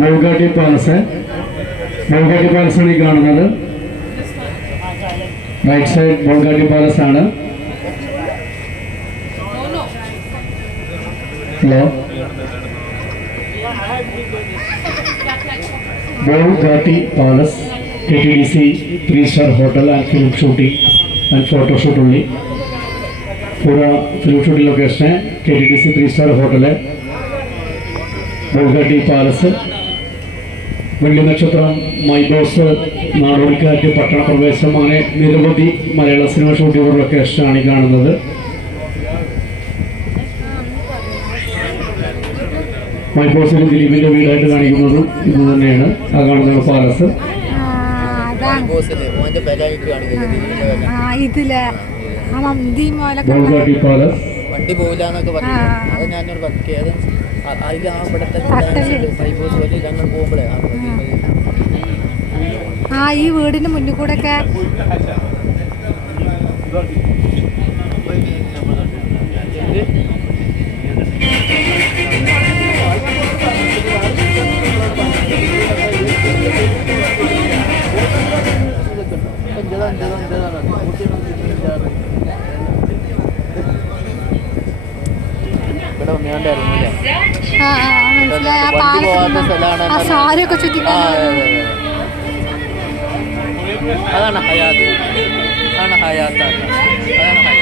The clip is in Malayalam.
ബോൾഗാട്ടി പാലസ്. ബോൾഗാട്ടി പാലസാണ് ഈ കാണുന്നത്. റൈറ്റ് സൈഡ് ബോൾഗാട്ടി പാലസ് ആണ്. Hello, Bolgatty palace, KTDC 3-star hotel and film shooting and photo shoot only. पूरा फिल्म शूटिंग लोकेशन है KTDC 3-star होटल है. ബോൾഗാട്ടി പാലസ്, വെള്ളി നക്ഷത്രം, മൈ ബോസ്, നാടോടിക്കാറ്റ്, പട്ടണപ്രവേശം, അങ്ങനെ നിരവധി മലയാള സിനിമ ഷൂട്ടിംഗ് ലൊക്കേഷനാണ് ഈ കാണുന്നത്. മൈ ബോസിൽ ദിലീപിന്റെ വീടായിട്ട് കാണിക്കുന്നതും ഇത് തന്നെയാണ്. ആ കാണുന്നത് പാലസ്. ബോൾഗാട്ടി പാലസ് വണ്ടി പോയില്ല എന്നൊക്കെ പറഞ്ഞു. അത് ഞാനൊരു പറ്റിയത് അതിൽ ആ ഇവിടുത്തെ ഫൈബോസ് വലിയ ഞങ്ങൾ പോകുമ്പോഴേ ഈ വീടിന്റെ മുന്നിൽ കൂടെ ഒക്കെ സാരിയൊക്കെ ചുറ്റി അതാണ് ഹയാത്ത്. അതാണ് ഹയാത്താണ്. അതാണ് ഹയാത്ത്.